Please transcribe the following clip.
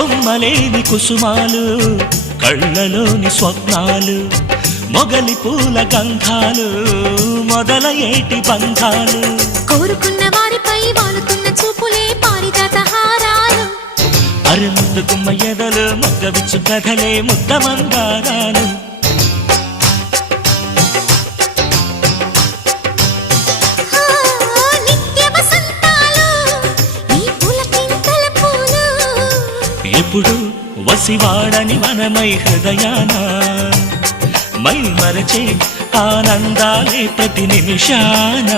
కొమ్మలేని కుసుమాలు కళ్ళలోని స్వప్నాలు మొగలి పూల గంధాలు మొదలయేటి బంధాలు కోరుకున్న వారిపై వాలుతున్న చూపులే పారిజాత హారాలు అరముద్దు గుమ్మ ఎదలు మొగ్గవిచ్చు కథలే ముద్ద మందారాలు నిత్య వసంతాలు ఈ పులకింతల పూలు ఎప్పుడు వసివాడని మనమై హృదయాన మై మరచే ఆనందాలే ప్రతి నిమిషాన